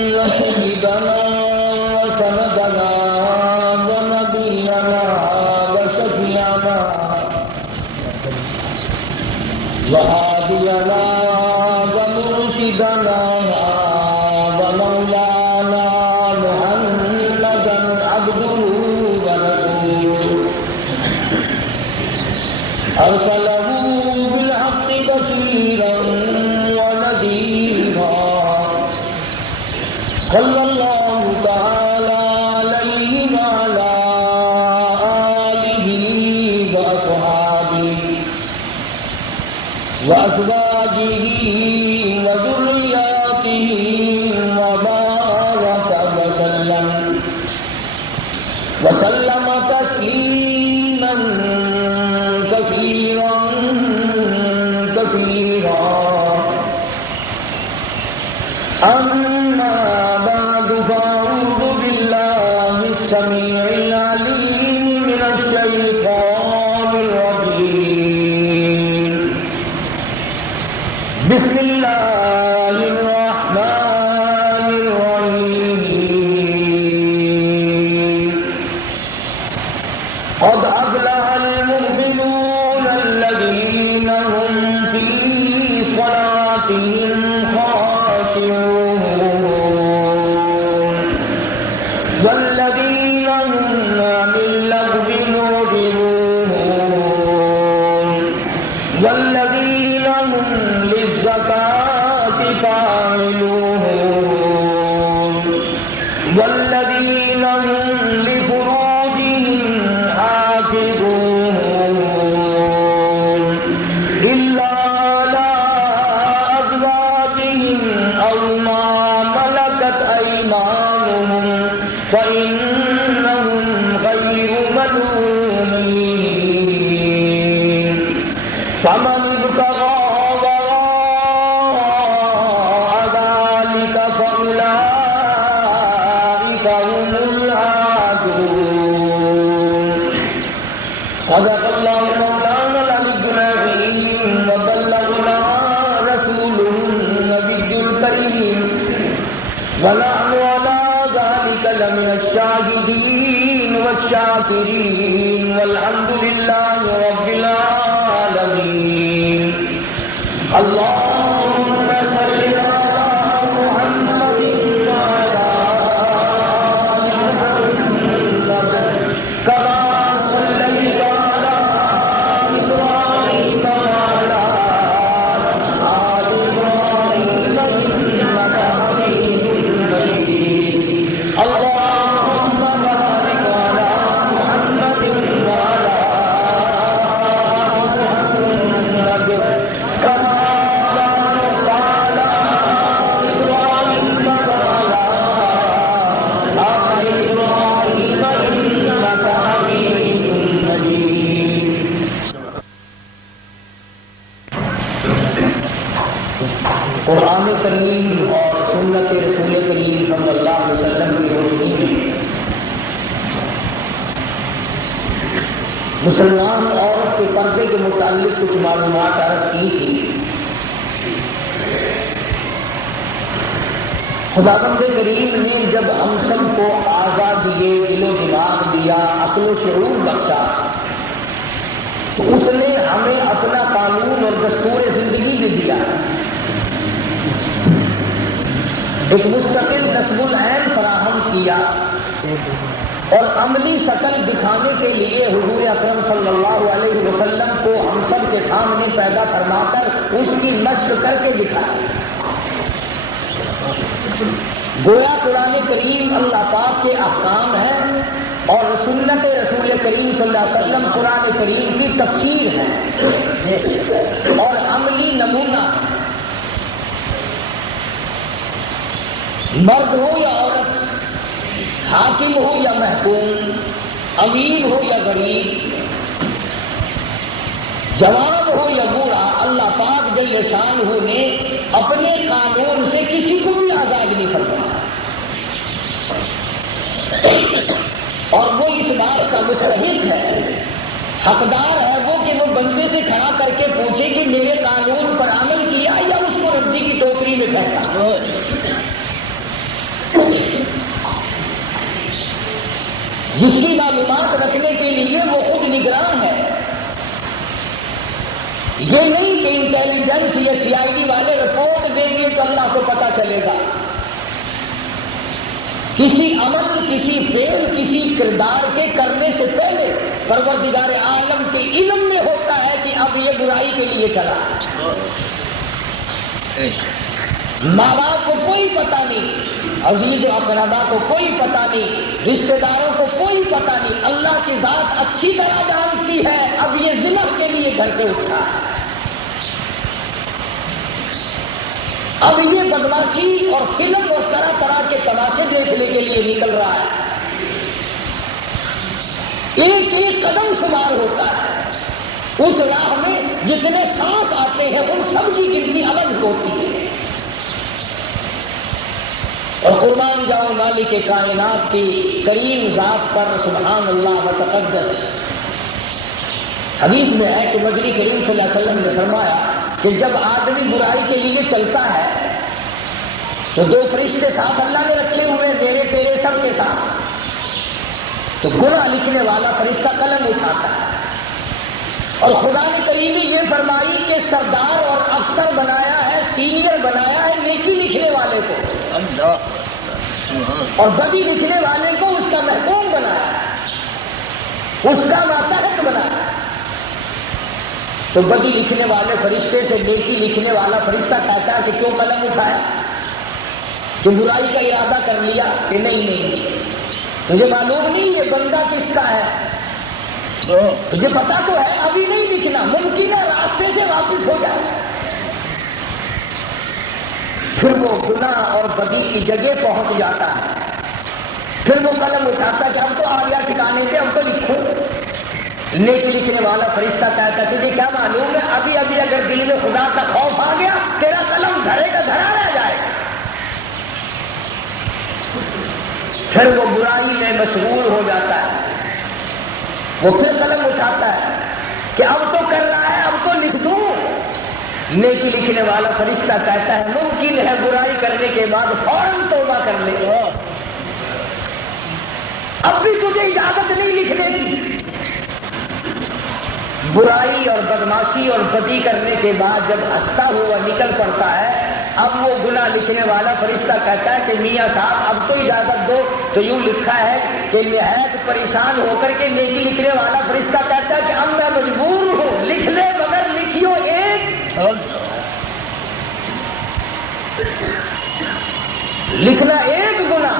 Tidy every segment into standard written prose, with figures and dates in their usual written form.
سيدنا وسندنا ونبينا وشفيعنا وهادينا ومرشدنا ومولانا محمدا عبده ورسوله أرسله بالحق بشيرا ونذيرا صلى الله تعالى عليه وعلى آله وأصحابه وأزواجه وذرياته وبارك وسلم تسليما كثيرا أما بعد فأعوذ بالله السميع العليم من الشيطان الرجيم بسم الله الرحمن الرحيم قد أفلح المؤمنون الذين هم في صلاتهم خاشعون والذين هم عن اللغو معرضون والذين هم للزكاة فاعلون والذين هم لفروجهم حافظون إلا على أزواجهم أو ما ملكت أيمانهم فإنهم غير ملومين فمن ابتغى وراء ذلك فأولئك هم العادون صدق الله مولانا العلي العظيم وبلغنا رسوله النبي الكريم ونحن على ذلك لمن الشاهدين والشاكرين والحمد لله رب العالمين اللهم صل على محمد وعلى آل محمد كما صليت على إبراهيم وعلى آل إبراهيم إنك حميد مجيد اللهم بارك على محمد وعلى آل محمد كما باركت على إبراهيم وعلى آل إبراهيم إنك حميد مجيد قرآن کریم اور سنت رسول کریم صلی اللہ علیہ وسلم کی روشنی میں مسلمان عورت کے پردے کے متعلق کچھ معلومات عرض کی تھی۔ خداوند کریم نے جب ہم سب کو آزاد دیے، دل و دماغ دیا، عقل و شعور بخشا، تو اس نے ہمیں اپنا قانون اور دستور زندگی بھی دیا، ایک مستقل نصب العین فراہم کیا، اور عملی شکل دکھانے کے لیے حضور اکرم صلی اللہ علیہ وسلم کو ہم سب کے سامنے پیدا فرما کر اس کی مشق کر کے دکھایا۔ گویا قرآن کریم اللہ پاک کے احکام ہیں اور سنت رسول کریم صلی اللہ علیہ وسلم قرآن کریم کی تفسیر ہے اور عملی نمونہ۔ مرد ہو یا عورت، حاکم ہو یا محکوم، امیر ہو یا غریب، جوان ہو یا بوڑھا، اللہ پاک جل شانہ نے اپنے قانون سے کسی کو بھی آزاد نہیں فرمایا، اور وہ اس بات کا مستحق ہے، حقدار ہے وہ کہ وہ بندے سے کھڑا کر کے پوچھے کہ میرے قانون پر عمل کیا یا اس کو ردی کی ٹوکری میں پھینکا۔ جس کی معلومات رکھنے کے لیے وہ خود نگراں ہے. یہ نہیں کہ انٹیلیجنس یا سی آئی ڈی والے رپورٹ دیں گے تو اللہ کو پتا چلے گا. کسی عمل، کسی فعل، کسی کردار کے کرنے سے پہلے پروردگار عالم کے علم میں ہوتا ہے کہ اب یہ برائی کے لیے چلا. ماں باپ کو کوئی پتہ نہیں، عزیز و اقربا کو کوئی پتہ نہیں، رشتہ داروں کو کوئی پتہ نہیں. اللہ کی ذات اچھی طرح جانتی ہے اب یہ زنا کے لیے گھر سے اٹھا، اب یہ بدماشی اور فلم اور طرح طرح کے تماشے دیکھنے کے لیے نکل رہا ہے. ایک ایک قدم شمار ہوتا ہے، اس راہ میں جتنے سانس آتے ہیں ان سب کی گنتی الگ ہوتی ہے. اور قربان جاؤ مالک کائنات کی کریم ذات پر، سبحان اللہ و تقدس. حدیث میں ہے کہ مدنی کریم صلی اللہ علیہ وسلم نے فرمایا کہ جب آدمی برائی کے لیے چلتا ہے تو دو فرشتے ساتھ اللہ نے رکھے ہوئے میرے تیرے سب کے ساتھ. تو گناہ لکھنے والا فرشتہ قلم اٹھاتا ہے اور خدا نے کریمی یہ فرمائی کہ سردار اور افسر بنایا ہے، سینئر بنایا ہے نیکی لکھنے والے کو، اور بدی لکھنے والے کو اس کا محکوم بنایا ہے، اس کا ماتحت بنایا. تو بدی لکھنے والے فرشتے سے نیکی لکھنے والا فرشتہ کہتا ہے کہ کیوں قلم اٹھایا؟ کہ برائی کا ارادہ کر لیا؟ کہ نہیں، مجھے معلوم نہیں یہ بندہ کس کا ہے، مجھے پتا تو ہے ابھی نہیں لکھنا، ممکن ہے راستے سے واپس ہو جائے. پھر وہ گناہ اور بدی کی جگہ پہنچ جاتا ہے، پھر وہ قلم اٹھاتا ہے کہ اب تو آ گیا ٹھکانے پہ، اب تو لکھو. نیکی لکھنے والا فرشتہ کہتا ہے تجھے کیا معلوم ہے ابھی اگر دل میں خدا کا خوف آ گیا تیرا قلم دھرے کا دھرا رہ جائے. پھر وہ برائی میں مشغول ہو جاتا ہے، وہ پھر قلم اٹھاتا ہے کہ اب تو کر رہا ہے اب تو لکھ دوں. نیکی لکھنے والا فرشتہ کہتا ہے ممکن ہے برائی کرنے کے بعد فوراً توبہ کر لے، اب بھی تجھے اجازت نہیں لکھنے کی. برائی اور بدماشی اور بدی کرنے کے بعد جب ہنستا ہوا نکل پڑتا ہے، اب وہ گناہ لکھنے والا فرشتہ کہتا ہے کہ میاں صاحب اب تو اجازت دو. تو یوں لکھا ہے کہ نہایت پریشان ہو کر کے نیکی لکھنے والا فرشتہ کہتا ہے کہ اب میں مجبور ہوں، لکھ لے مگر لکھیو ایک. لکھنا ایک گناہ.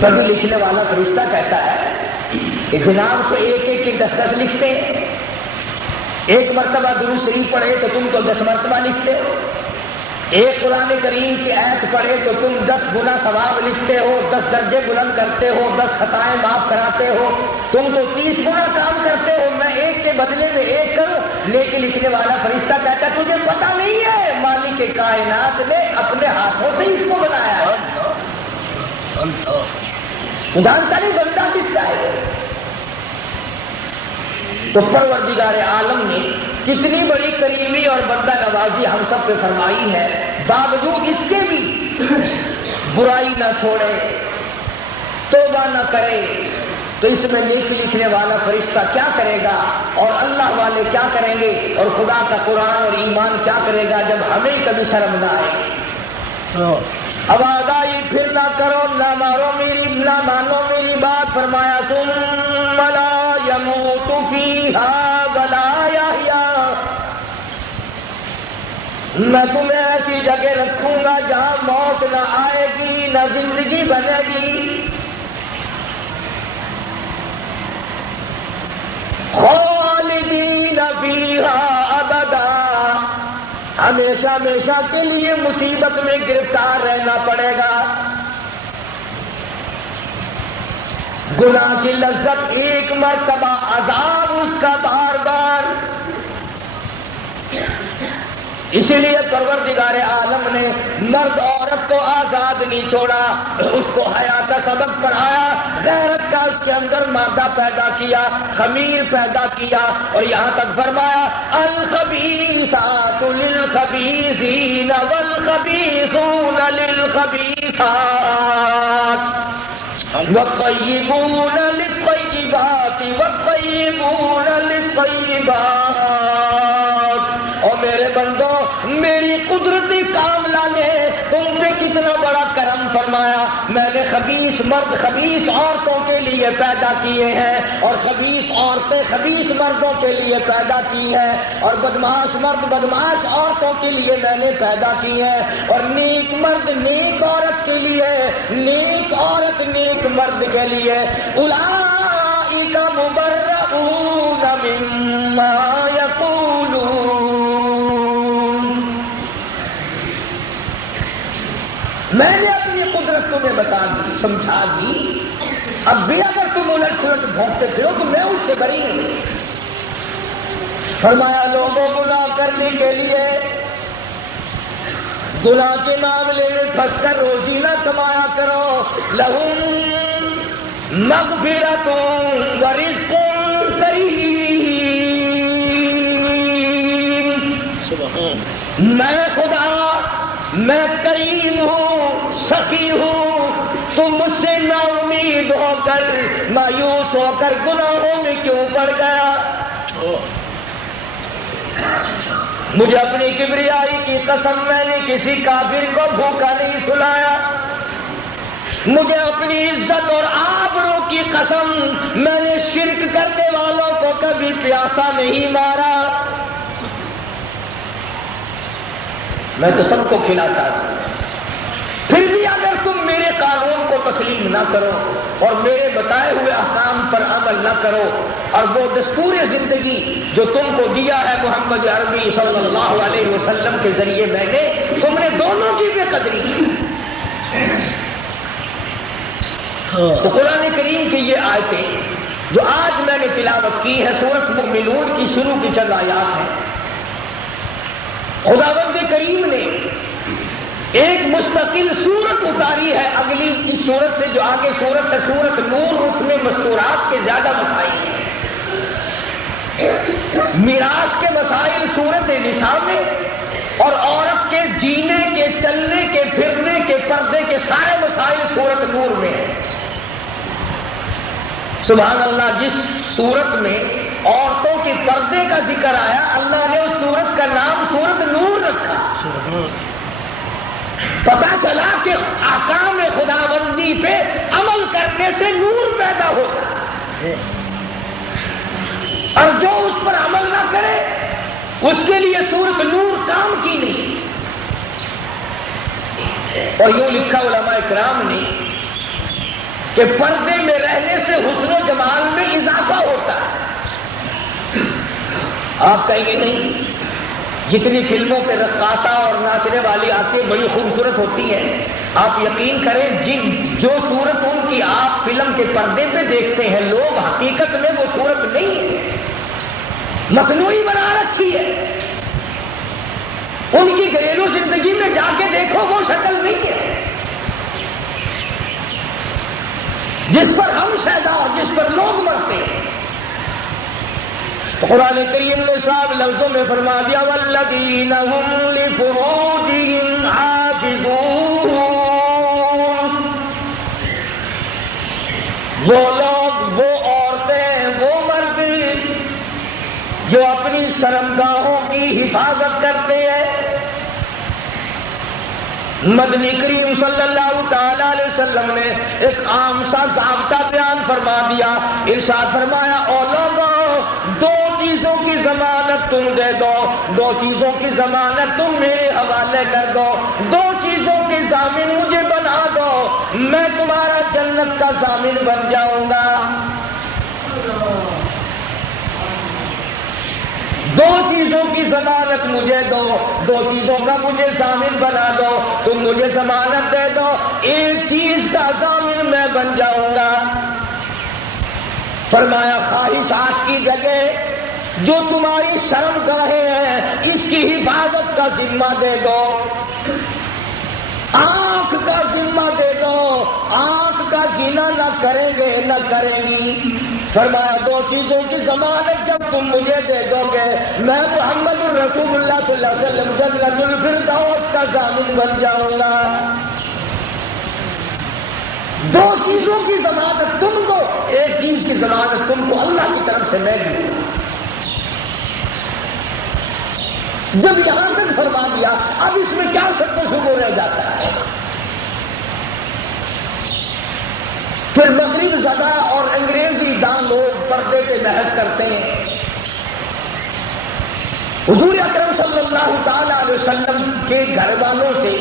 بدی لکھنے والا فرشتہ کہتا ہے کہ جناب تو ایک کے 10 لکھتے، ایک مرتبہ درود شریف پڑھے تو تم تو 10 مرتبہ لکھتے ہو، ایک قرآن کریم کی آیت پڑھے تو تم 10 گنا ثواب لکھتے ہو، 10 درجے بلند کرتے ہو، 10 خطائیں معاف کراتے ہو. تم تو 30 گنا کام کرتے ہو، میں ایک کے بدلے میں ایک کروں. نیکی لکھنے والا فرشتہ کہتا ہے تجھے پتا نہیں ہے مالک کائنات نے اپنے ہاتھوں سے اس کو بنایا ہے، جانتا نہیں بندہ کس کا ہے. تو پروردگار عالم نے کتنی بڑی کریمی اور بندہ نوازی ہم سب پہ فرمائی ہے، باوجود اس کے بھی برائی نہ چھوڑے، توبہ نہ کرے. تو اس میں نیکی لکھنے والا فرشتہ کیا کرے گا اور اللہ والے کیا کریں گے اور خدا کا قرآن اور ایمان کیا کرے گا جب ہمیں کبھی شرم نہ آئے. آواز آئی پھر نہ کرو، نہ مارو میری، نہ مانو میری بات. فرمایا ثم لا يموت فيها ولا يحيا، میں تمہیں ایسی جگہ رکھوں گا جہاں موت نہ آئے گی نہ زندگی بنے گی. خالدین فیہا ابدا، ہمیشہ ہمیشہ کے لیے مصیبت میں گرفتار رہنا پڑے گا. گناہ کی لذت ایک مرتبہ، عذاب اس کا بار بار. اسی لیے پروردگار عالم نے مرد عورت کو آزاد نہیں چھوڑا، اس کو حیا کا سبق پڑھایا، غیرت کا اس کے اندر مادہ پیدا کیا، خمیر پیدا کیا، اور یہاں تک فرمایا الخبیثات للخبیثین والخبیثون للخبیثات. وَالطَّيِّبُونَ لِلطَّيِّبَاتِ وَالطَّيِّبُونَ لِلطَّيِّبَاتِ۔ اور میرے بندو، میری قدرتی کاملہ نے تم پہ کتنا بڑا کرم فرمایا۔ میں نے خبیث مرد خبیث عورتوں کے لیے پیدا کیے ہیں، اور خبیث عورتیں خبیث مردوں کے لیے پیدا کی ہیں، اور بدماش مرد بدماش عورتوں کے لیے میں نے پیدا کی ہیں، اور نیک مرد نیک عورت کے لیے، نیک عورت نیک مرد کے لیے۔ اولئک مبرؤون مما یقولون۔ میں نے اپنی قدرت تمہیں بتا دی، سمجھا دی، اب بھی اگر تم الٹ سلٹ بھونکتے پھرو تو میں اس سے بری ہوں۔ فرمایا لوگوں گناہ کرنے کے لیے گناہ کے معاملے میں پھنس کر روزی نہ کمایا کرو۔ لہم مغفرۃ ورزق کریم۔ میں خدا، میں کریم ہوں، سخی ہوں، تم مجھ سے نا امید ہو کر مایوس ہو کر گناہوں میں کیوں پڑ گیا؟ مجھے اپنی کبریائی کی قسم، میں نے کسی کافر کو بھوکا نہیں سلایا۔ مجھے اپنی عزت اور آبرو کی قسم، میں نے شرک کرنے والوں کو کبھی پیاسا نہیں مارا۔ میں تو سب کو کھلاتا ہوں۔ پھر بھی اگر تم میرے قانون کو تسلیم نہ کرو اور میرے بتائے ہوئے احکام پر عمل نہ کرو، اور وہ دستور زندگی جو تم کو دیا ہے محمد عربی صلی اللہ علیہ وسلم کے ذریعے میں نے، تم نے دونوں کی بے قدری کی۔ تو قرآن کریم کی یہ آیتیں جو آج میں نے تلاوت کی ہے، سورۃ مؤمنون کی شروع کی چند آیات ہیں۔ خداوند کریم نے ایک مستقل سورت اتاری ہے اگلی اس سورت سے، جو آگے سورت ہے سورت نور، اس میں مستورات کے زیادہ مسائل ہیں۔ میراث کے مسائل سورت نساء میں، اور عورت کے جینے کے، چلنے کے، پھرنے کے، پردے کے سارے مسائل سورت نور میں ہیں۔ سبحان اللہ، جس سورت میں عورتوں کے پردے کا ذکر آیا، اللہ نے اس سورت کا نام سورت نور رکھا۔ پتہ چلا کہ احکام خداوندی پہ عمل کرنے سے نور پیدا ہوتا ہے، اور جو اس پر عمل نہ کرے اس کے لیے سورت نور کام کی نہیں۔ اور یوں لکھا علماء کرام نے کہ پردے میں رہنے سے حسن و جمال میں اضافہ ہوتا ہے۔ آپ کہیں گے نہیں، جتنی فلموں پہ رقاصہ اور ناچنے والی آتی بڑی خوبصورت ہوتی ہیں، آپ یقین کریں جو صورت ان کی آپ فلم کے پردے پہ دیکھتے ہیں لوگ، حقیقت میں وہ صورت نہیں ہے، مصنوعی بنا رکھی ہے۔ ان کی گھریلو زندگی میں جا کے دیکھو، وہ شکل نہیں ہے جس پر ہم شیدا اور جس پر لوگ مرتے ہیں۔ قرآن کریم نے صاحب لفظوں میں فرما دیا، والذین هم لفروجهم حافظون۔ وہ لوگ، وہ عورتیں، وہ مرد جو اپنی شرمگاہوں کی حفاظت کرتے ہیں۔ مدنی کریم صلی اللہ تعالی علیہ وسلم نے ایک عام سا ضابطہ بیان فرما دیا، ارشاد فرمایا، او لوگوں، دو چیزوں کی ضمانت تم دے دو، دو چیزوں کی ضمانت تم میرے حوالے کر دو، دو چیزوں کے ضامن مجھے بنا دو، میں تمہارا جنت کا ضامن بن جاؤں گا۔ دو چیزوں کی ضمانت مجھے دو، دو چیزوں کا مجھے ضامن بنا دو، تم مجھے ضمانت دے دو، ایک چیز کا ضامن میں بن جاؤں گا۔ فرمایا خواہشات کی جگہ جو تمہاری شرمگاہیں ہیں اس کی حفاظت کا ذمہ دے دو، آنکھ کا ذمہ دے دو، آنکھ کا زنا نہ کریں گے نہ کریں گی۔ فرمایا دو چیزوں کی ضمانت جب تم مجھے دے دو گے، میں محمد الرسول اللہ صلی اللہ علیہ وسلم جنت الفردوس کا ضامن بن جاؤں گا۔ دو چیزوں کی ضمانت تم دو، ایک چیز کی ضمانت تم کو اللہ کی طرف سے میں دوں۔ جب یہاں تک فرما دیا، اب اس میں کیا شک و شبہ رہ جاتا ہے؟ پھر مغرب زدہ اور انگریزی دان لوگ پردے پہ بحث کرتے ہیں۔ حضور اکرم صلی اللہ تعالی علیہ وسلم کے گھر والوں سے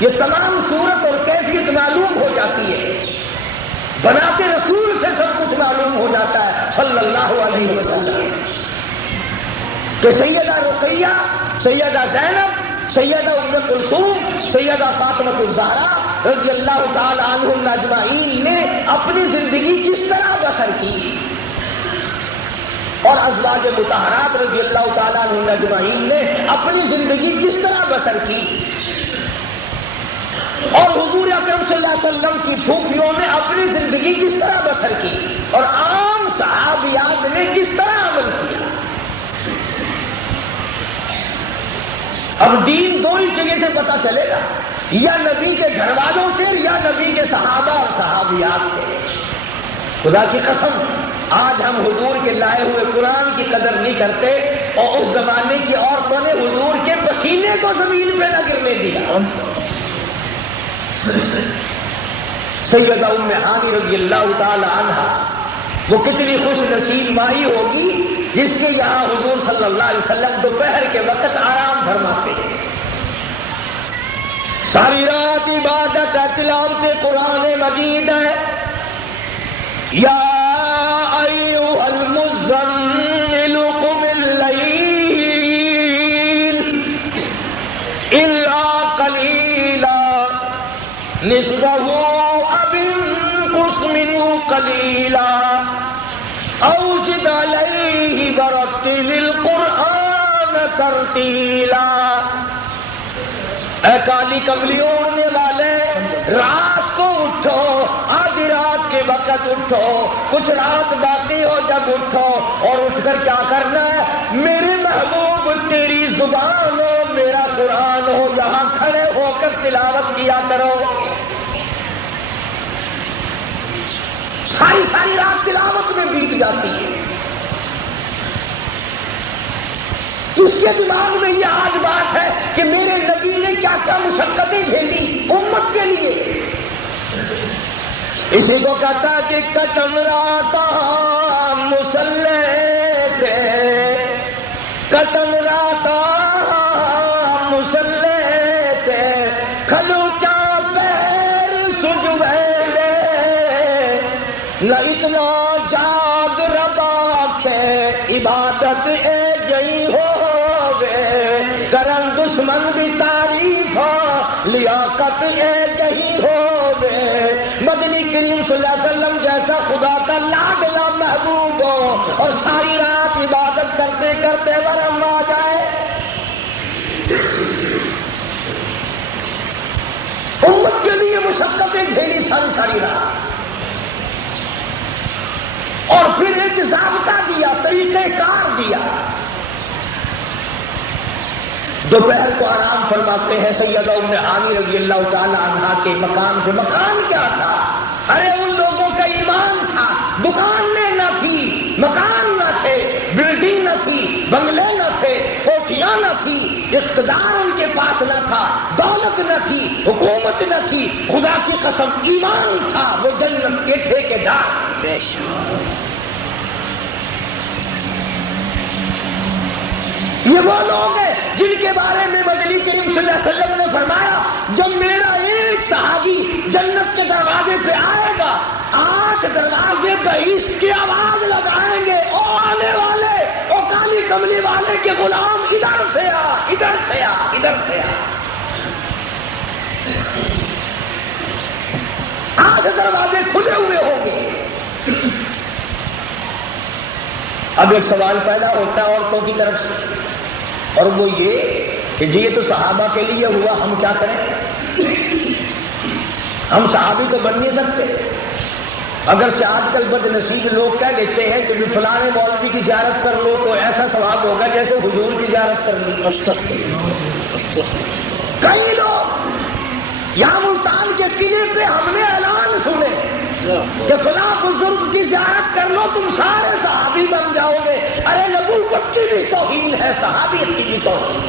یہ تمام صورت اور کیفیت معلوم ہو جاتی ہے، بناتے رسول سے سب کچھ معلوم ہو جاتا ہے صلی اللہ علیہ وسلم کہ سیدہ رقیہ، سیدہ زینب، سیدہ ام کلثوم، سیدہ فاطمہ الزہرا رضی اللہ تعالی عنہم اجمعین نے اپنی زندگی کس طرح بسر کی، اور ازواج مطہرات رضی اللہ تعالی عنہم اجمعین نے اپنی زندگی کس طرح بسر کی، اور حضور اکرم صلی اللہ علیہ وسلم کی پھوپھیوں نے اپنی زندگی کس طرح بسر کی، اور عام صحابیات نے کس طرح عمل کیا۔ اب دین دو ہی جگہ سے پتہ چلے گا، یا نبی کے گھر والوں سے یا نبی کے صحابہ اور صحابیات سے۔ خدا کی قسم آج ہم حضور کے لائے ہوئے قرآن کی قدر نہیں کرتے، اور اس زمانے کی عورتوں نے حضور کے پسینے کو زمین پہ نہ گرنے دیا۔ سیدہ ام ہانی رضی اللہ تعالی عنہا، وہ کتنی خوش نصیب مائی ہوگی جس کے یہاں حضور صلی اللہ علیہ وسلم دوپہر کے وقت آرام فرماتے ہیں، ساری رات عبادت تلاوت قرآن مجید ہے۔ یا ایھا المزمل قم اللیل الا قلیلا نصفہ او انقص منہ قلیلا او زد علیہ ورتل القرآن ترتیلا۔ اے کالی کملی اوڑھنے والے، رات کو اٹھو، آدھی رات کے وقت اٹھو، کچھ رات باقی ہو جب اٹھو، اور اٹھ کر کیا کرنا ہے؟ میرے محبوب تیری زبان ہو، میرا قرآن ہو، یہاں کھڑے ہو کر تلاوت کیا کرو۔ ساری رات تلاوت میں بیت جاتی ہے۔ اس کے دماغ میں یہ آج بات ہے کہ میرے نبی نے کیا کیا مشقتیں جھیلی امت کے لیے۔ اسی کو کہتا کہ کٹن راتا مسلح سے، کٹن راتا مسلح سے، کھلو کیا پیر سجویلے، نہ اتنا جاگ ربا کے عبادت اے گئی ہو، کرن دشمن بھی تعریف لیاقت اے کہیں ہوے، مدنی کریم صلی اللہ علیہ وسلم جیسا خدا کا لاڈلا محبوب ہو، اور ساری رات عبادت کرتے کرتے ورم آ جائے۔ امت کے لیے مشقتیں جھیلی ساری رات، اور پھر ایک ضابطہ دیا، طریقہ کار دیا۔ دوپہر کو آرام فرماتے ہیں۔ سیدہ ام ہانی رضی اللہ تعالی عنہا کے مکان سے، مکان کیا تھا؟ ارے ان لوگوں کا ایمان تھا، دکانیں نہ تھی، مکان نہ تھے، بلڈنگ نہ تھی، بنگلے نہ تھے، کوٹھیاں نہ تھی، اقتدار ان کے پاس نہ تھا، دولت نہ تھی، حکومت نہ تھی، خدا کی قسم ایمان تھا، وہ جنت کے ٹھیکیدار۔ یہ وہ لوگ ہیں جن کے بارے میں مدنی کریم صلی اللہ علیہ وسلم نے فرمایا، جب میرا ایک صحابی جنت کے دروازے پہ آئے گا، 8 دروازے پہ عشق کی آواز لگائیں گے، او آنے والے، او کالی کملی والے کے غلام، ادھر سے آ، ادھر سے آ، ادھر سے آ۔ 8 دروازے کھلے ہوئے ہوں گے۔ اب ایک سوال پیدا ہوتا ہے عورتوں کی طرف سے، اور وہ یہ کہ جی یہ تو صحابہ کے لیے ہوا، ہم کیا کریں؟ ہم صحابی تو بن نہیں سکتے۔ اگرچہ آج کل بد نصیب لوگ کہہ دیتے ہیں کہ فلانے مولوی کی زیارت کر لو تو ایسا ثواب ہوگا جیسے حضور کی زیارت کرنی۔ کئی لوگ یہاں ملتان کے قلعے پہ ہم نے اعلان سنے کہ فلاں بزرگ کی زیارت کر لو تم سارے صحابی بن جاؤ گے. ارے نبوت کی بھی توہین ہے، صحابیت کی بھی توہین.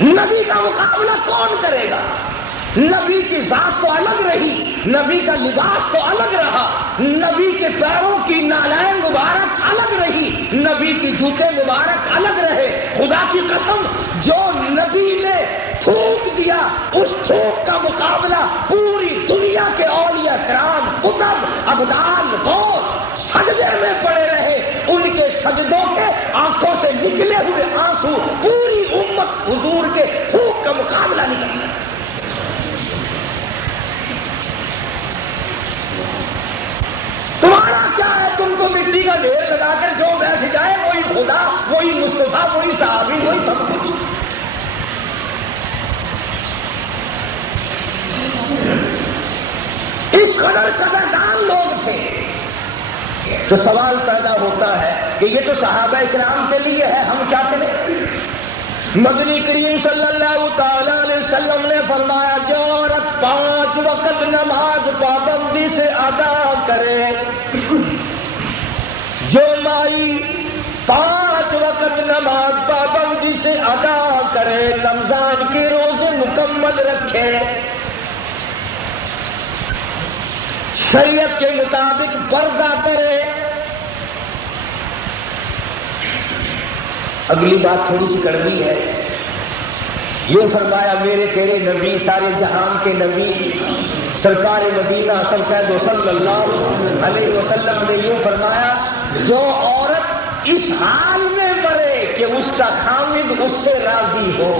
نبی کا مقابلہ کون کرے گا؟ نبی کی ذات تو الگ رہی، نبی کا لباس تو الگ رہا، نبی کے پیروں کی نالین مبارک الگ رہی، نبی کی جوتے مبارک الگ رہے. خدا کی قسم جو نبی نے تھوک دیا اس تھوک کا مقابلہ پوری دنیا کے اولیاء کرام قطب ابدال غوث سجدے میں پڑے رہے، ان کے سجدوں کے آنکھوں سے نکلے ہوئے آنسو پوری امت حضور کے تھوک کا مقابلہ نہیں کر سکتی. تمہارا کیا ہے؟ تم کو مٹی کا ڈھیر لگا کر جو بیٹھ جائے وہی خدا، وہی مصطفیٰ، وہی صحابی، وہی سب کچھ. اس قدر قدردان لوگ تھے. تو سوال پیدا ہوتا ہے کہ یہ تو صحابہ کرام کے لیے ہے، ہم کیا کریں؟ مدنی کریم صلی اللہ تعالی علیہ وسلم نے فرمایا جو عورت 5 وقت نماز پابندی سے ادا کرے، جو مائی 5 وقت نماز پابندی سے ادا کرے، رمضان کے روزے مکمل رکھے، شریعت کے مطابق پردہ کرے. اگلی بات تھوڑی سی کڑوی ہے. یہ فرمایا میرے تیرے نبی، سارے جہان کے نبی سرکار مدینہ صلی اللہ علیہ وسلم نے یوں فرمایا جو عورت اس حال میں مرے کہ اس کا خامد اس سے راضی ہو،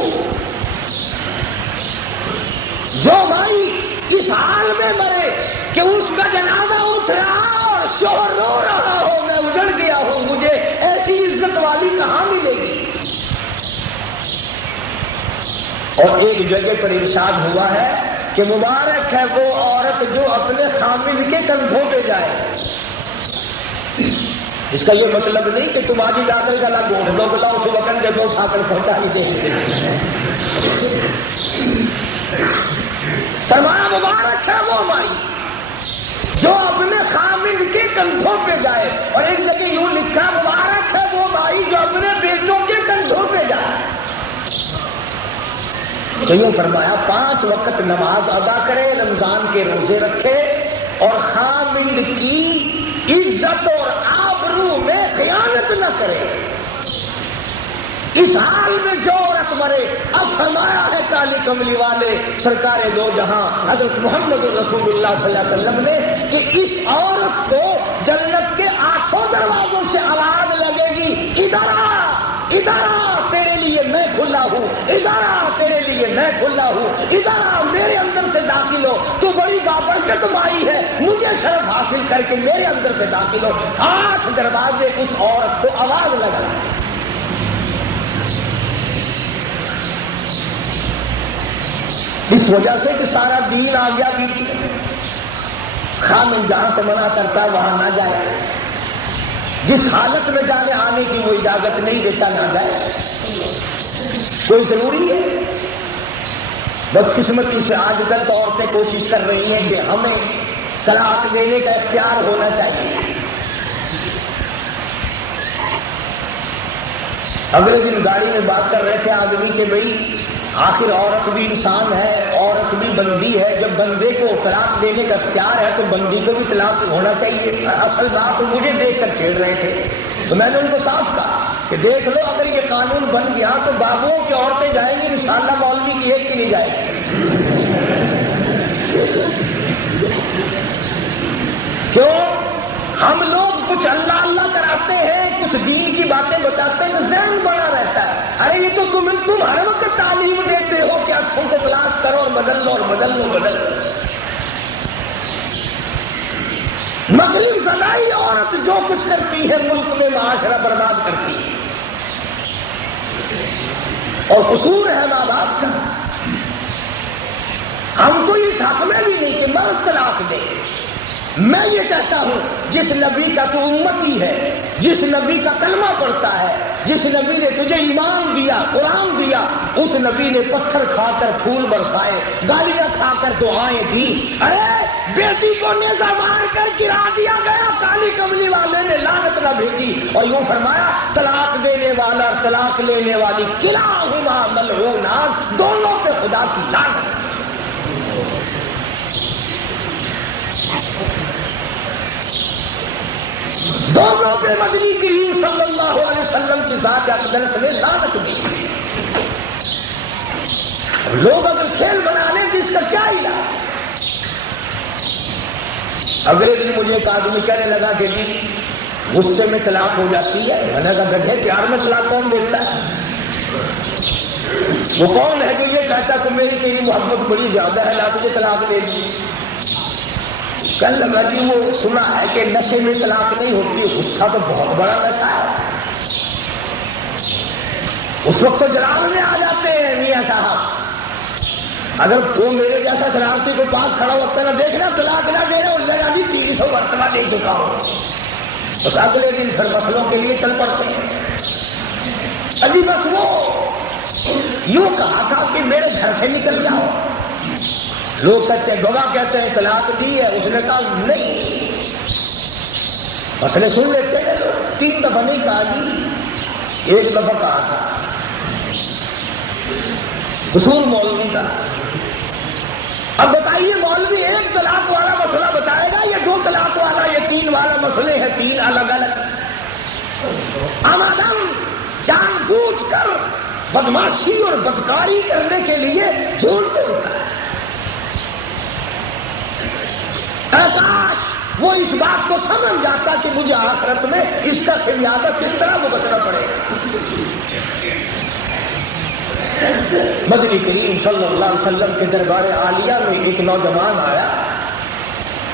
جو بھائی اس حال میں مرے کہ اس کا جنازہ اٹھ رہا اور شوہر رو رہا ہو میں اجڑ گیا ہوں، مجھے ایسی عزت والی کہاں ملے گی. اور ایک جگہ پر ارشاد ہوا ہے کہ مبارک ہے وہ عورت جو اپنے خامد کے کندھوں پہ جائے. اس کا یہ مطلب نہیں کہ تم آج جا کر گلا گھونٹ دو، بتاؤ صبح کر کے دو کھا کر پہنچا ہی دیں. فرمایا مبارک ہے وہ مائی جو اپنے خامد کے کندھوں پہ جائے. اور ایک جگہ یوں لکھا مبارک ہے وہ مائی جو اپنے بیٹوں کے کندھوں پہ جائے. تو یوں فرمایا 5 وقت نماز ادا کرے، رمضان کے روزے رکھے اور خامد کی عزت اور آبرو میں خیانت نہ کرے. اس حال میں جو عورت مرے، اب فرمایا ہے کالی کملی والے سرکار دو جہاں حضرت محمد رسول اللہ صلی اللہ علیہ وسلم نے کہ اس عورت کو جنت کے 8 دروازوں سے آواز لگے گی ادھر آ، ادھر آ، تیرے لیے میں کھلا ہوں، ادھر آ، تیرے لیے میں کھلا ہوں، ادھر آ، میرے اندر سے داخل ہو، تو بڑی بابرکت مائی ہے، مجھے شرف حاصل کر کے میرے اندر سے داخل ہو. 8 دروازے اس عورت کو آواز لگا. اس وجہ سے کہ سارا دین آ گیا کہ خامن جہاں سے منع کرتا ہے وہاں نہ جائے، جس حالت میں جانے آنے کی وہ اجازت نہیں دیتا نہ جائے. کوئی ضروری ہے؟ بدقسمتی سے آج کل تو عورتیں کوشش کر رہی ہیں کہ ہمیں طلاق دینے کا اختیار ہونا چاہیے. اگلے دن گاڑی میں بات کر رہے تھے آدمی کہ بھائی آخر عورت بھی انسان ہے، عورت بھی بندی ہے، جب بندے کو طلاق دینے کا اختیار ہے تو بندی کو بھی طلاق ہونا چاہیے. اصل بات مجھے دیکھ کر چھیڑ رہے تھے تو میں نے ان کو صاف کہا کہ دیکھ لو اگر یہ قانون بن گیا تو بابوؤں کی عورتیں جائیں گی انشاءاللہ، مولوی کی ایک کی نہیں جائے گی. کیوں؟ ہم لوگ کچھ اللہ اللہ کراتے ہیں، کچھ دین کی باتیں بتاتے ہیں تو ذہن بنا رہتا ہے. ارے یہ تو تم ہر وقت تعلیم دیتے ہو کہ اچھوں کو تلاش کرو اور بدل لو اور بدل لو بدل لو. مغرب زدائی عورت جو کچھ کرتی ہے ملک میں معاشرہ برباد کرتی ہے، اور قصور ہے ماں باپ کا. ہم تو اس حق میں بھی نہیں کہ مرد طلاق دے. میں یہ کہتا ہوں جس نبی کا تو امتی ہے، جس نبی کا کلمہ پڑھتا ہے، جس نبی نے تجھے ایمان دیا، قرآن دیا، اس نبی نے پتھر کھا کر پھول برسائے، گالیاں کھا کر دعائیں دی، ارے بیٹی کو نیزہ مار کر گرا دیا گیا، کالی کملی والے نے لعنت نہ بھیجی، اور یوں فرمایا طلاق دینے والا اور طلاق لینے والی کلاہما ملعونان، دونوں پہ خدا کی لعنت۔ دونوں پہ مدنی کریم صلی اللہ علیہ وسلم کی ذات اقدس نے لعنت دی۔ لوگ اگر کھیل بنا لیں تو اس کا کیا علاج؟ اگلے دن مجھے ایک آدمی کہنے لگا کہ جی غصے میں طلاق ہو جاتی ہے، میں نے کہا گدھے پیار میں طلاق کون دیتا ہے؟ وہ کون ہے جو یہ کہتا کہ میری تیری محبت بڑی زیادہ ہے لا تجھے طلاق دے دی؟ کہنے لگا جی وہ سنا ہے کہ نشے میں طلاق نہیں ہوتی، غصہ تو بہت بڑا نشہ ہے، اس وقت تو جلال میں آ جاتے ہیں میاں صاحب۔ اگر وہ میرے جیسا شرارتی کو پاس کھڑا ہوتا ہے نا، دیکھنا طلاق نہ دے رہے اور لگا بھی 300 مرتبہ دے چکا ہوں، بس اگلے دن پھر مسئلوں کے لیے چل پڑتے ہیں۔ ابھی بس وہ یوں کہا تھا کہ میرے گھر سے نکل جاؤ، لوگ کہتے ہیں گواہ کہتے ہیں طلاق دی ہے، اس نے کہا نہیں، مسئلے سن لیتے ہیں لوگ، 3 دفعہ نہیں کہا جی، 1 دفعہ کہا تھا، قصور مولوی کا۔ اب بتائیے مولوی 1 طلاق والا مسئلہ بتائے گا یا 2 طلاق والا، یہ 3 والا مسئلے ہیں، 3 الگ الگ۔ آمادم جان بوجھ کر بدماشی اور بدکاری کرنے کے لیے جھوٹ بولتا ہے۔ کاش وہ اس بات کو سمجھ جاتا کہ مجھے آخرت میں اس کا خمیازہ کس طرح بھگتنا پڑے گا۔ مدنی کریم صلی اللہ علیہ وسلم کے دربار عالیہ میں ایک نوجوان آیا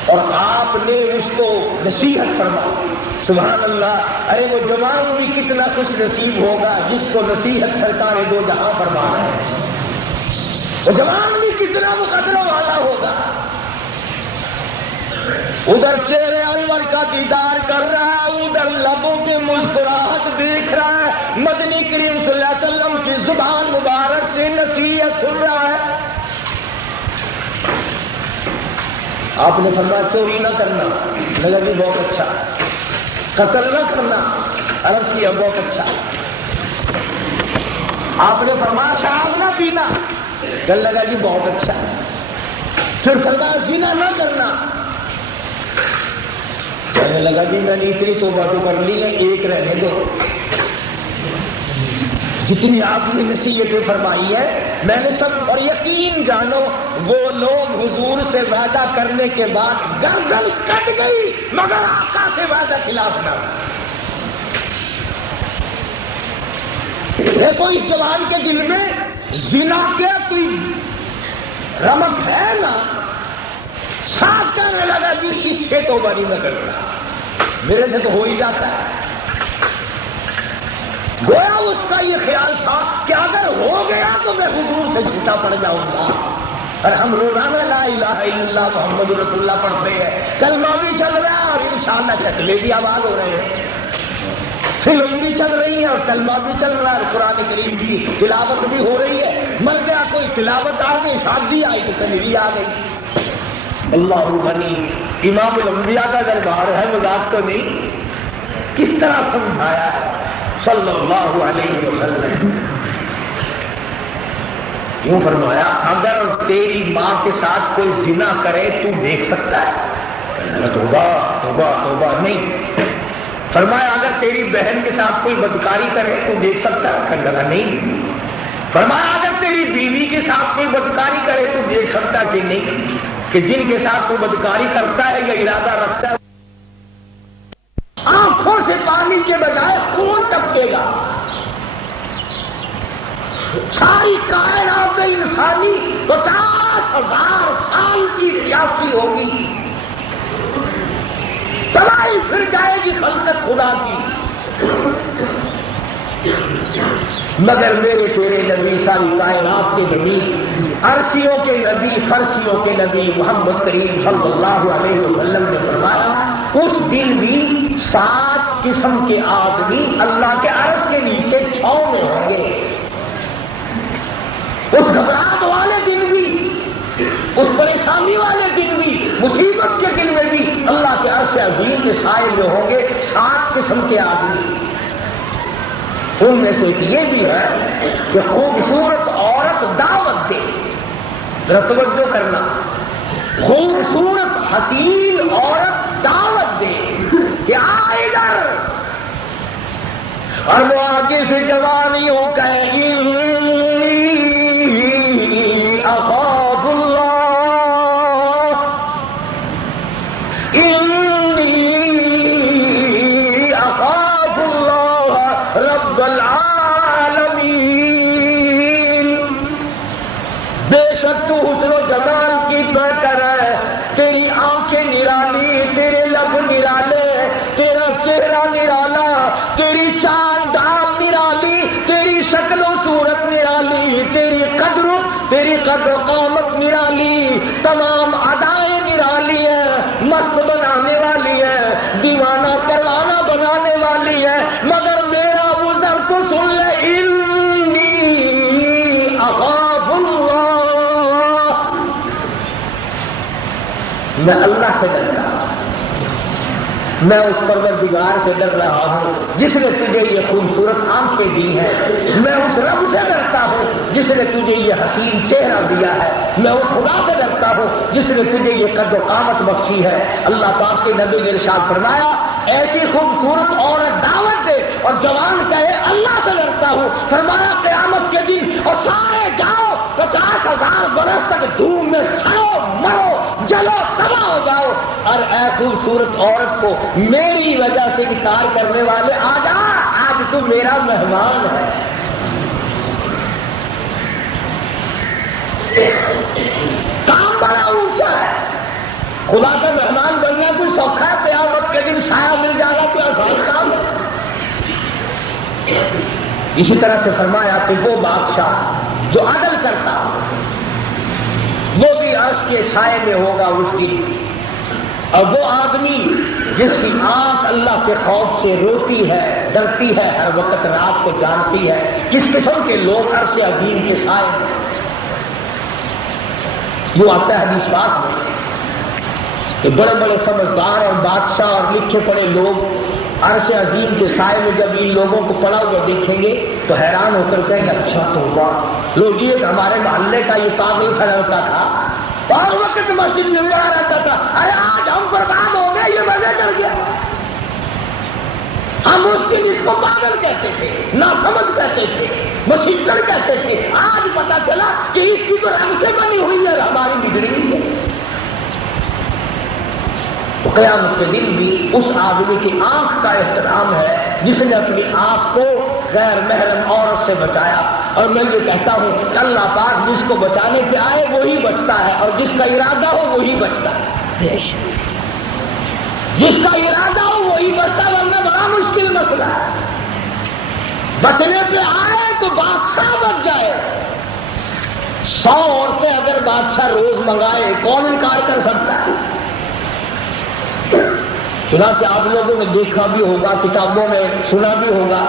اور آپ نے اس کو نصیحت فرمائی، سبحان اللہ، ارے وہ جوان بھی کتنا خوش نصیب ہوگا جس کو نصیحت سرکار دو جہاں فرما رہے ہیں، وہ جوان بھی کتنا مقدرہ والا ہوگا۔ ادھر چہرے انور کا دیدار کر رہا ہے، ادھر لبوں کی مسکراہٹ دیکھ رہا ہے، مدنی کریم صلی اللہ علیہ وسلم کی زبان مبارک سے نصیحت سن رہا ہے۔ آپ نے فرمایا چوری نہ کرنا، لگا جی بہت اچھا، قتل نہ کرنا، عرض کیا بہت اچھا۔ آپ نے فرمایا شراب نہ پینا، گل لگا جی بہت اچھا۔ پھر فرمایا زنا نہ کرنا، کہنے لگا جی میں نے اتنی توبہ تو کر لی ہے، 1 رہنے دو۔ جتنی آپ نے نصیحتیں فرمائی ہے میں نے سب، اور یقین جانو وہ لوگ حضور سے وعدہ کرنے کے بعد گردن کٹ گئی مگر آقا سے وعدہ خلاف نہ۔ دیکھو اس جوان کے دل میں زنا کے کوئی رمق ہے نا، ساتھ کہنے لگا جی اس سے توبہ نہیں میں کرتا، میرے سے تو ہو ہی جاتا ہے۔ گویا اس کا یہ خیال تھا کہ اگر ہو گیا تو میں حضور سے چھوٹا پڑ جاؤں گا، اور ہم روزانہ لا الہ الا اللہ محمد رسول اللہ پڑھتے ہیں، کلمہ بھی چل رہا ہے اور انشاءاللہ چکلے بھی آباد ہو رہے ہیں، فلم بھی چل رہی ہے اور کلمہ بھی چل رہا ہے، قرآن کریم کی تلاوت بھی ہو رہی ہے، مر گیا کوئی تلاوت آ گئی، شادی آئی تو تنویر آ گئی۔ اللہ غنی، امام الانبیاء کا دربار ہے، مذاق تو نہیں۔ کس طرح سمجھایا ہے صلی اللہ علیہ وسلم، یوں فرمایا اگر تیری ماں کے ساتھ کوئی زنا کرے تو دیکھ سکتا ہے؟ توبہ توبہ توبہ نہیں۔ فرمایا اگر تیری بہن کے ساتھ کوئی بدکاری کرے تو دیکھ سکتا ہے؟ کہنے لگا نہیں۔ فرمایا اگر تیری بیوی کے ساتھ کوئی بدکاری کرے تو دیکھ سکتا کہ نہیں، کہ جن کے ساتھ کوئی بدکاری کرتا ہے یا ارادہ رکھتا ہے آنکھوں سے پانی کے بجائے خون ٹپکے گا، ساری کائنات انسانی 50,000 سال کی سیاسی ہوگی، تباہی پھر جائے گی خلقت خدا کی، مگر میرے تیرے نبی ساری کائنات کے نبی، عرشیوں کے نبی، فرشیوں کے نبی محمد کریم صلی اللہ علیہ وسلم نے فرمایا اس دن بھی 7 قسم کے آدمی اللہ کے عرش کے نیچے چھاؤں میں ہوں گے۔ اس گھبراہٹ والے دن بھی، اس پریشانی والے دن بھی، مصیبت کے دن میں بھی اللہ کے عرش عظیم کے سائے میں ہوں گے 7 قسم کے آدمی۔ ان میں سے یہ بھی ہے کہ خوبصورت عورت دعوت دے، توجہ کرنا، خوبصورت حسین عورت دعوت دے کہ آ ادھر، اور وہ آگے سے جوانیوں کہے اخاف اللہ، اخاف اللہ رب العالمین، بے شک تو حسن و جمال کی بہتر ہے، تیری آنکھیں نرالی، تیرے لب نرالے، تیرا چہرہ نرالا، تیری چاند دام نرالی، تیری شکل و صورت نرالی، تیری قدر و قامت نرالی، تمام ادائیں نرالی ہے، مست بنانے والی ہے، دیوانہ پروانہ بنانے والی ہے، مگر میرا عذر تو سن لے، انی اخاف اللہ، میں اللہ سے ڈرتا ہوں، میں اس پروردگار سے ڈر رہا ہوں جس نے تجھے یہ خوبصورت آنکھیں دی ہیں، میں اس رب سے ڈرتا ہوں جس نے تجھے یہ حسین چہرہ دیا ہے، میں اس خدا سے ڈرتا ہوں جس نے تجھے یہ قد و قامت بخشی ہے۔ اللہ پاک کے نبی نے ارشاد فرمایا ایسی خوبصورت عورت دعوت دے اور جوان کہے اللہ سے ڈرتا ہوں، فرمایا قیامت کے دن اور سارے جاؤ 50,000 برس تک دھوم میں سڑو مرو جلو تباہ ہو جاؤ، اور اے خوبصورت عورت کو میری وجہ سے انکار کرنے والے آ جا، آج تو میرا مہمان ہے۔ کام بڑا اونچا ہے، خدا کا مہمان بننا کوئی سوکھا ہے، قیامت کے دن سایہ مل جائے گا تو آسان کام ہے۔ اسی طرح سے فرمایا کہ وہ بادشاہ جو عدل کرتا وہ بھی عرش کے سائے میں ہوگا اس دن، اور وہ آدمی جس کی آنکھ اللہ کے خوف سے روتی ہے، ڈرتی ہے، ہر وقت رات کو جانتی ہے، کس قسم کے لوگ عرش عظیم کے سائے میں۔ وہ آتا ہے حدیث پاک میں کہ بڑے بڑے سمجھدار اور بادشاہ اور لکھے پڑے لوگ عرش عظیم کے سائے میں جب ان لوگوں کو پڑا ہوا دیکھیں گے تو حیران ہو کر کہیں گے اچھا تو ہوا لوگ یہ کہ ہمارے محلے کا یہ پاگل کھڑا ہوتا تھا اور وقت مسجد میں لڑا رہتا تھا، ارے آج ہم برباد ہو گئے، یہ مزے کر گیا۔ ہم اس کے جس کو پاگل کہتے تھے، ناسمجھ کہتے تھے، مشکل کہتے تھے، آج پتا چلا کہ اس کی تو رنگ سے بنی ہوئی ہے، ہماری بگڑی ہوئی ہے۔ تو قیامت کے دن بھی اس آدمی کی آنکھ کا احترام ہے جس نے اپنی آنکھ کو غیر محرم عورت سے بچایا، اور میں یہ کہتا ہوں کہ اللہ پاک جس کو بچانے پہ آئے وہی بچتا ہے، اور جس کا ارادہ ہو وہی بچتا ہے، جس کا ارادہ ہو وہی بچتا ہے، ورنہ بڑا مشکل مسئلہ ہے۔ بچنے پہ آئے تو بادشاہ بچ جائے، 100 عورتیں اگر بادشاہ روز منگائے کون انکار کر سکتا ہے؟ چنانچہ آپ لوگوں نے دیکھا بھی ہوگا، کتابوں میں سنا بھی ہوگا،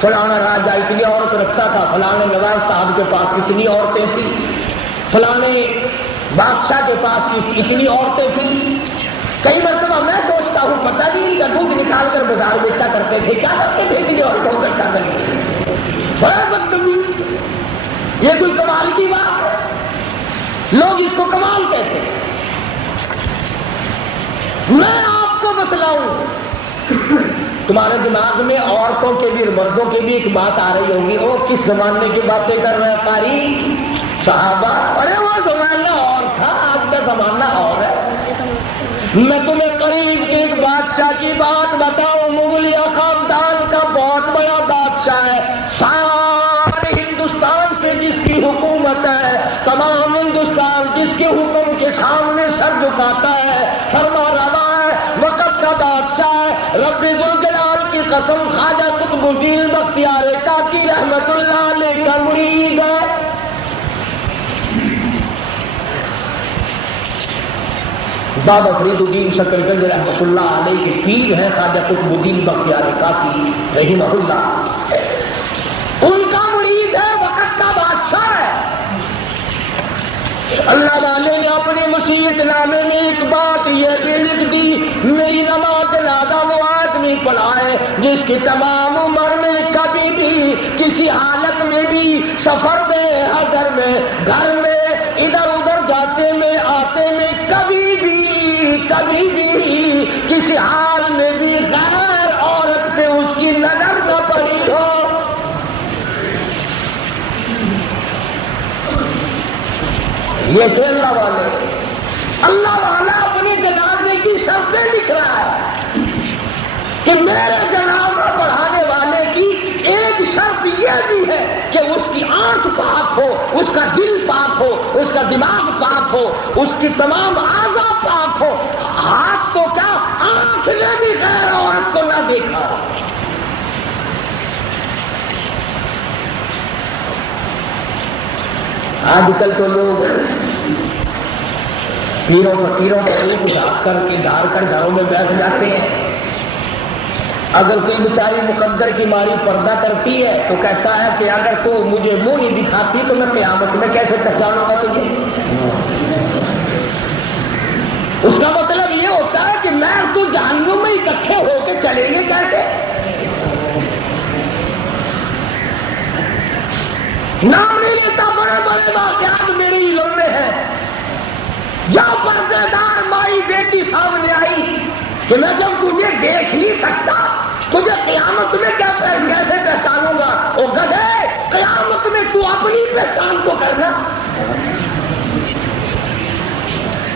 فلانا راجا اتنی عورت رکھتا تھا، فلانے نواز صاحب کے پاس اتنی عورتیں تھیں، فلانے بادشاہ کے پاس اتنی عورتیں تھیں۔ کئی مرتبہ میں سوچتا ہوں پتہ نہیں ان کا دودھ نکال کر بازار بیچا کرتے تھے، کیا کرتے تھے اتنی عورتوں کو اکٹھا کر کے، بڑا بدتمیز، یہ کوئی کمال کی بات ہے، لوگ اس کو کمال کہتے ہیں۔ میں آپ کو بتلاؤں، تمہارے دماغ میں عورتوں کے بھی مردوں کے بھی ایک بات آ رہی ہوگی، وہ کس زمانے کی باتیں کر رہے ہیں قاری صحابہ، ارے وہ زمانہ اور تھا، آج کا زمانہ اور ہے۔ میں تمہیں قریب ایک بادشاہ کی بات بتاؤں، مغلیہ خاندان کا بہت بڑا بادشاہ ہے، سارے ہندوستان سے جس کی حکومت ہے، تمام ہندوستان جس کے حکم کے سامنے سر جھکاتا ہے، فرما رہا ہے، وقت کا بادشاہ ہے، رب ذوالجلال کی قسم خواجہ قطب الدین بختیار کاکی رحمت اللہ علیہ کا مرید ہے۔ بابا فرید الدین شکرگنج رحمت اللہ علیہ کے پیر ہیں خواجہ قطب الدین بختیار کاکی رحمہ اللہ، ان کا مرید ہے، وقت کا بادشاہ ہے، کی نماز زیادہ وہ آدمی پڑھائے جس کی تمام عمر میں کبھی بھی کسی حالت میں بھی سفر میں حضر میں گھر میں ادھر ادھر جاتے میں آتے میں کبھی بھی کسی حال میں بھی غیر عورت پہ اس کی نظر نہ پڑی ہو. یہ تھے اللہ والا اپنے جنازے کی شرطیں لکھ رہا ہے کہ میرے جنازہ پڑھانے والے کی ایک شرط یہ بھی ہے کہ اس کی آنکھ پاک ہو، اس کا دل پاک ہو، اس کا دماغ پاک ہو، اس کی تمام اعضاء پاک ہو. ہاتھ تو کیا آنکھ نے بھی غیر عورت کو نہ دیکھا. آج کل تو لوگ پیروں فقیروں کا روپ دھار کر گھروں میں بیٹھ جاتے ہیں. اگر کوئی بیچاری مقدر کی ماری پردہ کرتی ہے تو کہتا ہے کہ اگر تو مجھے منہ نہیں دکھاتی تو میں قیامت میں کیسے پہچانوں گا تجھے. اس کا مطلب یہ ہوتا ہے کہ میں تو جہنم میں اکٹھے ہو کے چلیں گے کیسے. نام نہیں لیتا، بڑے بڑے واقعات میرے علم میں ہیں. جب پردے دار مائی بیٹی سامنے آئی کہ میں جب تجھے دیکھ نہیں سکتا تجھے قیامت میں کیسے پہچانوں گا. او گدھے، قیامت میں تو اپنی پہچان کو کرنا.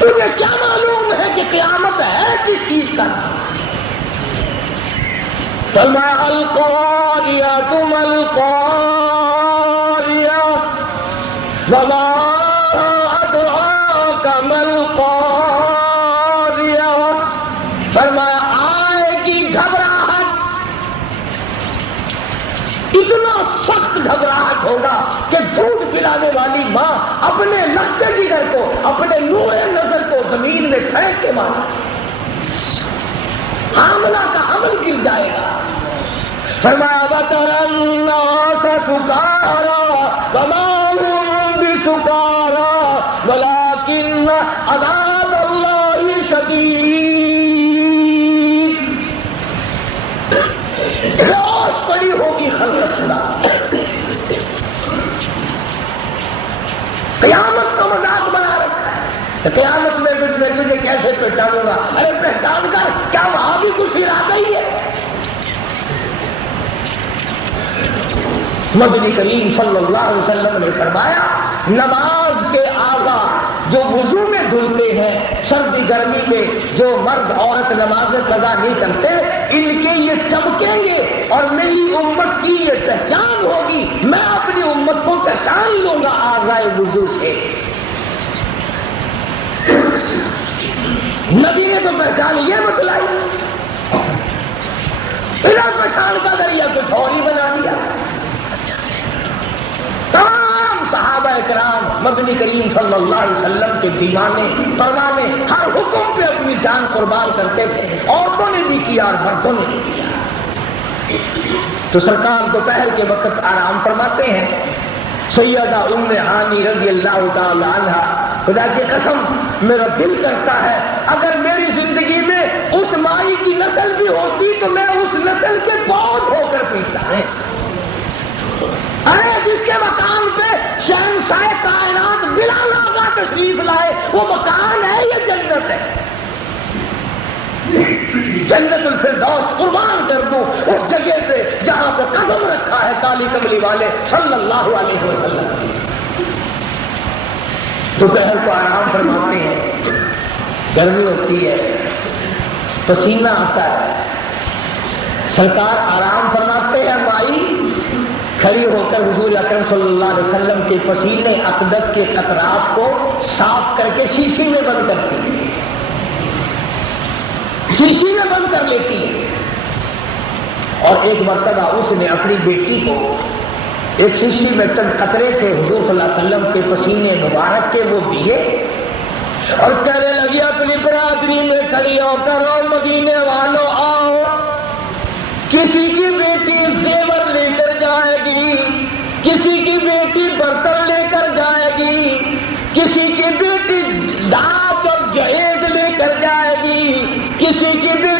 تجھے کیا معلوم ہے کہ قیامت ہے کس چیز کا. فرمایا القاریہ تم القاریہ وما ادراک ما القاریہ. فرمایا آئے گی گھبراہٹ، اتنا سخت گھبراہٹ ہوگا کہ دودھ پلانے والی ماں اپنے لگتے جگر کو، اپنے نور نظر کو زمین میں پھینک کے مارا. حاملہ کا حمل گر جائے گا. فرمایا وَتَرَى النَّاسَ سُكَارَىٰ وَمَا هُم بِسُكَارَىٰ وَلَٰكِنَّ عَذَابَ اللَّهِ شَدِيدٌ. ہوش پڑی ہوگی خلقت خدا. قیامت کا مذاق بنا رکھا ہے. قیامت میں تجھے کیسے پہچانوں گا. ارے پہچان کر، کیا وہاں بھی کچھ ارادہ ہی ہے. مدنی کریم صلی اللہ علیہ وسلم نے فرمایا نماز کے اعضاء جو وضو میں دھلتے ہیں، سردی گرمی میں جو مرد عورت نماز قضا نہیں کرتے، ان کے یہ چمکیں گے اور میری امت کی یہ پہچان ہوگی. میں اپنی امت کو پہچان لوں گا اعضاء وضو سے. نبی نے تو پہچان یہ بتلائی، بنا پہچان کا ذریعہ کچھ اور ہی بنا دیا. تمام صحابہ کرام مدنی کریم صلی اللہ علیہ وسلم کے دیوانے پروانے ہر حکم پہ اپنی جان قربان کرتے تھے. عورتوں نے بھی کیا اور مردوں نے بھی کیا. تو سرکار دوپہر کے وقت آرام فرماتے ہیں. سیدہ ام ہانی رضی اللہ تعالی عنہا، خدا کی قسم میرا دل کرتا ہے اگر میری زندگی میں اس مائی کی نسل بھی ہوتی تو میں اس نسل کے پود ہو کر پیتا ہے. ارے جس کے مکان پہ شہنشاہ کائنات بلال آقا تشریف لائے، وہ مکان ہے یا جنت ہے؟ جنت الفردوس قربان کر دوں اس جگہ پہ جہاں پہ قدم رکھا ہے کالی کملی والے صلی اللہ علیہ وسلم. دوپہر کو آرام فرماتے ہیں، گرمی ہوتی ہے، پسینہ آتا ہے. سرکار آرام فرماتے ہیں، مائی کھڑی ہو کر حضور اکرم صلی اللہ علیہ وسلم کے پسینے اقدس کے قطرات کو صاف کر کے شیشی میں بند کرتی ہے، شیشی میں بند کر لیتی ہے. اور ایک مرتبہ اس نے اپنی بیٹی کو ایک شیشی میں چند قطرے تھے حضور صلی اللہ علیہ وسلم کے پسینے مبارک کے، وہ دیے اور کہنے لگی اپنی برادری میں کھڑی ہو کر مدینے والوں آؤ، کسی کی بیٹی زیور لے کر جائے گی، کسی کی بیٹی برتن لے کر جائے گی، کسی کی بیٹی دانت اور جہیز لے کر جائے گی، کسی کی بیٹی